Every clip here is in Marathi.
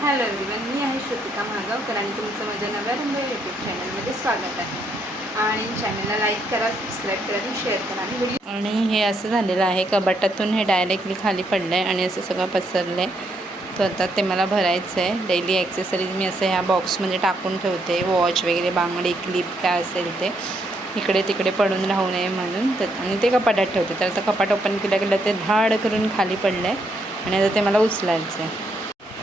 हॅलो एव्हरीवन मी आहे श्रुतिका महागावकर आणि तुमचं माझ्या नव्या रंग यूट्यूब चॅनलमध्ये स्वागत आहे. आणि चॅनलला लाईक करा सबस्क्राईब करा आणि शेअर करा. आणि व्हिडिओ आणि हे असं झालेलं आहे कपाटातून हे डायरेक्टली खाली पडलं आहे आणि असं सगळं पसरलं आहे तर आता ते मला भरायचं आहे डेली ॲक्सेसरीज मी असं ह्या बॉक्समध्ये टाकून ठेवते. वॉच वगैरे बांगडी क्लिप काय असेल ते. इकडे तिकडे पडून राहू नये म्हणून. तर आणि ते कपाटात ठेवते. तर आता कपाट ओपन केलं गेलं ते धाड करून खाली पडलं आहे आणि आता ते मला उचलायचं आहे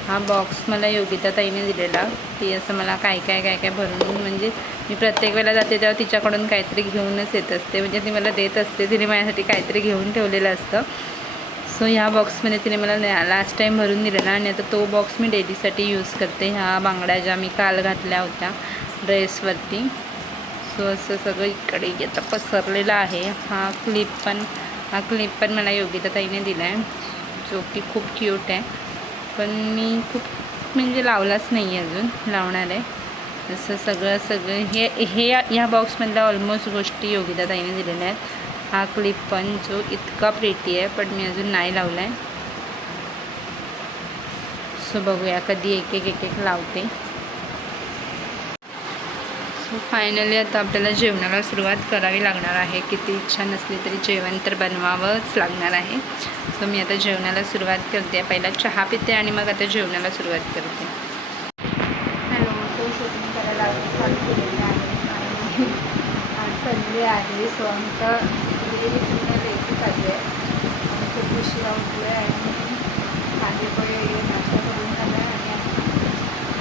हा बॉक्स मला योगिता ताईने दिलेला. ती असं मला काय काय काय काय भरून म्हणजे मी प्रत्येक वेळेला जाते तेव्हा तिच्याकडून काहीतरी घेऊनच येत असते. म्हणजे ती मला देत असते. तिने माझ्यासाठी काहीतरी घेऊन ठेवलेलं असतं. सो ह्या बॉक्समध्ये तिने मला लास्ट टाईम भरून दिलेला आणि आता तो बॉक्स मी डेलीसाठी यूज करते. ह्या बांगड्या ज्या मी काल घातल्या होत्या ड्रेसवरती सो असं सगळं इकडे आता पसरलेलं आहे. हा क्लिप पण हा क्लिप पण मला योगिता ताईने दिला आहे जो की खूप क्यूट आहे. पण मी खूप म्हणजे लावलाच नाही आहे अजून लावणार आहे. असं सगळं सगळं हे हे ह्या बॉक्समधल्या ऑलमोस्ट गोष्टी योगिता ताईने दिलेल्या आहेत. हा क्लिप पण जो इतका प्रेटी आहे पण मी अजून नाही लावला आहे सो बघूया कधी एक एक एक एक लावते. फायनली आता आपल्याला जेवणाला सुरुवात करावी लागणार आहे. किती इच्छा नसली तरी जेवण तर बनवावंच लागणार आहे. सो मी आता जेवणाला सुरुवात करते. पहिला चहा पिते आणि मग आता जेवणाला सुरुवात करते. हॅलो सो शूटिंग करायला केलेली आहे. आज संडे आहे सो आमचा डेली पूर्ण चालू आहे. खूप उशिरा उठलो आहे आणि खाली नाश्ता करून झाला आहे आणि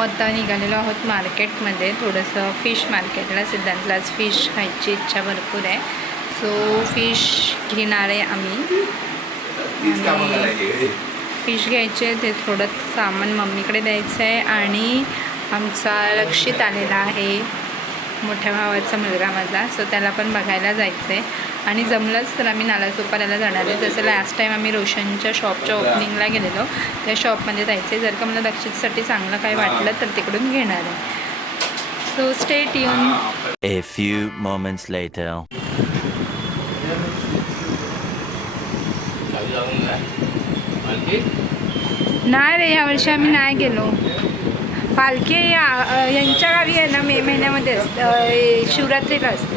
आता निघालेलो आहोत मार्केटमध्ये. थोडंसं फिश मार्केटला सिद्धांतला आज फिश खायची इच्छा भरपूर आहे. सो फिश घेणार आहे आम्ही. आणि फिश घ्यायचे ते थोडं सामान मम्मीकडे द्यायचं आहे. आणि आमचा लक्षित आलेला आहे मोठ्या भावाचा मुलगा माझा. सो त्याला पण बघायला जायचं आहे आणि जमलंच तर आम्ही नालासोपाऱ्याला जाणार आहे. जसं लास्ट टाईम आम्ही रोशनच्या शॉपच्या ओपनिंगला गेलेलो त्या शॉपमध्ये जायचं आहे जर का मला लक्षितसाठी चांगलं काही वाटलं तर तिकडून घेणार आहे. सो स्टेट येऊन A few moments later. नाही रे यावर्षी आम्ही नाही गेलो. पालखी या- यांच्या गावी आहे ना मे महिन्यामध्ये असते अ, शिवरात्रीला असते.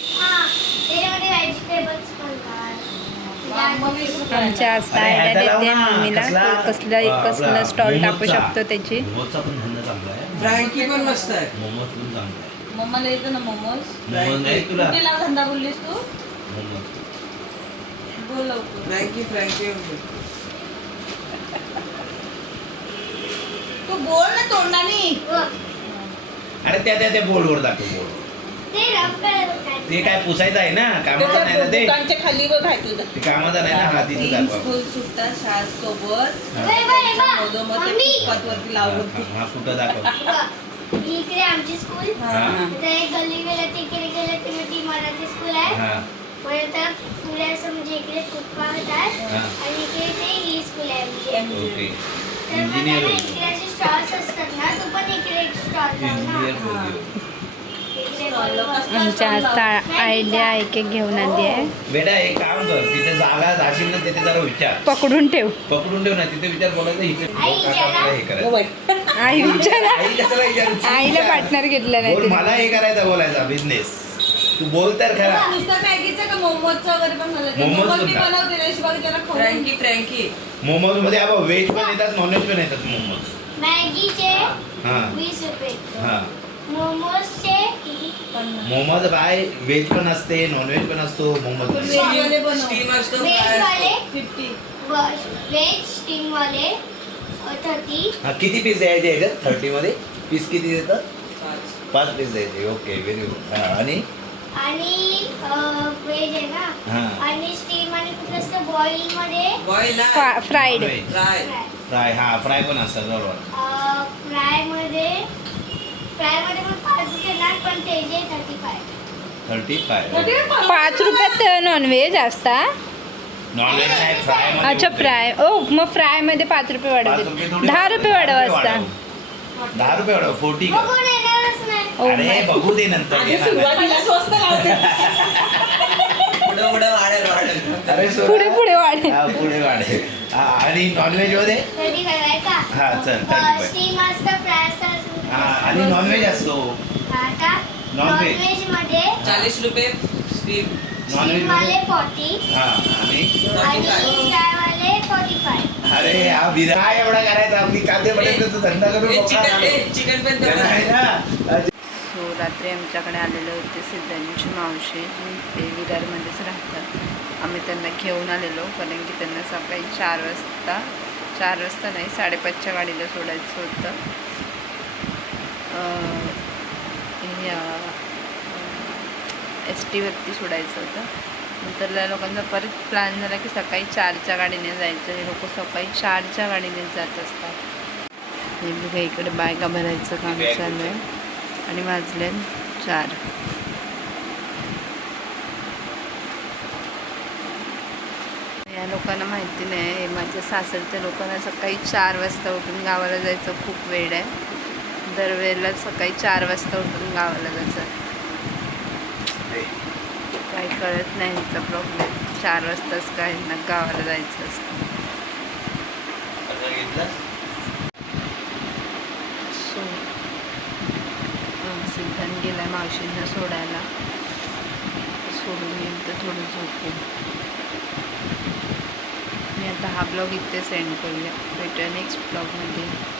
आमच्या आज आयडिया देते मम्मीला कसलं कसलं स्टॉल टाकू शकतो त्याची? फ्रँकी पण मस्त आहे. मोमोज पण चांगला आहे. मम्माला येतं ना मोमोज? मोमोज नाही तुला कुठेला धंदा बोललीस तू? मोमोज. बोल फ्रँकी फ्रँकी तू बोल ना तोंडाने. अरे त्या त्या त्या बोर्डवर दाखव बोर्ड ते काय ते काय पुसायचं आहे ना? कामाचं नाही ना ते? दुकानच्या खाली आहे ते कामाचं नाही ना? हा तिथे स्कूल सुटतात शाळेसोबत. हा. मधोमध फुटपाथवरती लावलं कुठं दाखव. इकडे आमची स्कूल हा. एक गल्ली गेलं तिकडे गेलं तर ती मराठी स्कूल आहे. हा. परत पुढे असं म्हणजे इकडे फुटपाथ आहे हा. आणि इकडे ते ही स्कूल आहे आमची. तर मग इकडे असे स्टॉल्स असतात ना तू पण इकडे एक स्टॉल लाव ना. आमच्या आज आयडिया एक एक घेऊन आली आहे. बेटा एक काम कर. तिथे जागा जाशील ना तिथे जरा विचार. पकडून ठेव. पकडून ठेव ना तिथे विचार बोलायचं इथे आई, काका जरा. आपल्याला हे हो करायचं बाई. आई विचारा? आईला. पार्टनर घेतलं नाही. मला हे करायचा बोलायचा बिझनेस तू बोल तर खरा. नुसतं मॅगीचं का मोमोजचं वगैरे पण मला मोमोजमध्ये आबा व्हेज पण येतात नॉनव्हेज पण येतात मोमोज. मॅगीचे हा. वीस रुपये. मोमोज बाय व्हेज पण असते नॉनव्हेज पण असतो मोमोज. व्हेजवाले फिफ्टी व्हेज स्टीमवाले थर्टी हा किती पीस द्यायचे याच्यात? थर्टी मध्ये? पीस किती देतात? पाच. पीस द्यायचे. ओके व्हेरी गुड हा आणि? आणि व्हेज आहे ना? हा. आणि स्टीम आणि कुठलं असतं? बॉईल मध्ये? फ्राईड फ्राय फ्राय हा फ्राय पण असतात बरोबर. फ्रायमध्ये फ्रायमध्ये पण पाच देणार पण त्याचे थर्टी फाय थर्टी फाय. पाच रुपयात नॉनव्हेज असता? नॉनव्हेज नाही फ्राय अच्छा फ्राय ओ मग फ्रायमध्ये पाच रुपये वाढवते. दहा रुपये वाढव असता. दहा रुपये वाढव फोर्टी बघून येणारच नाही. Oh अरे बघू दे नंतर. आधी येणार नाही. सुरुवातीला स्वस्त लावते. अरे सोड. पुढे पुढे वाढेल. हा, पुढे वाढेल. हा, आणि नॉनव्हेजमध्ये? थर्टी फाय आहे का? हा चल थर्टी फाय स्टीम असतं फ्राय असतं हा आणि नॉनव्हेज असतो. आता. नॉनव्हेजमध्ये चालीस रुपये स्टीम नॉनव्हेज स्टीम वाले मध्ये? फोर्टी हा आणि? आणि फ्राय वाले फोर्टी फाय अरे हा विरा काय एवढा करायचा? आपली कांदे बटाट्याचा धंदा करून मोकळा चिकन झालो. चिकन पण त्यांना आहे तर ना, सो रात्री आमच्याकडे आलेले होते सिद्धांची मावशी. ते विरारमध्येच राहतात. आम्ही त्यांना घेऊन आलेलो कारण की त्यांना सकाळी चार वाजता चार वाजता नाही साडेपाचच्या गाडीला सोडायचं होतं. एस टीवरती सोडायचं होतं. नंतर त्या लोकांचा परत प्लॅन झाला की सकाळी चारच्या गाडीने जायचं. हे लोक सकाळी चारच्या गाडीने जात असतात. हे बघा इकडे बायका भरायचं काम चालू आहे. आणि वाजले चार. या लोकांना माहिती नाही. हे माझ्या सासरच्या लोकांना सकाळी चार वाजता उठून गावाला जायचं खूप वेळ आहे. दरवेळेला सकाळी चार वाजता उठून गावाला जायचं. काही कळत नाही ह्याचा प्रॉब्लेम चार वाजताच काय ना गावाला जायचं असतं? सो सिद्धांत गेला मावशींना सोडायला. सोडून येईल तर थोडं झोपेल मी आता हा ब्लॉग इथे सेंड करूया. भेटूया नेक्स्ट ब्लॉगमध्ये.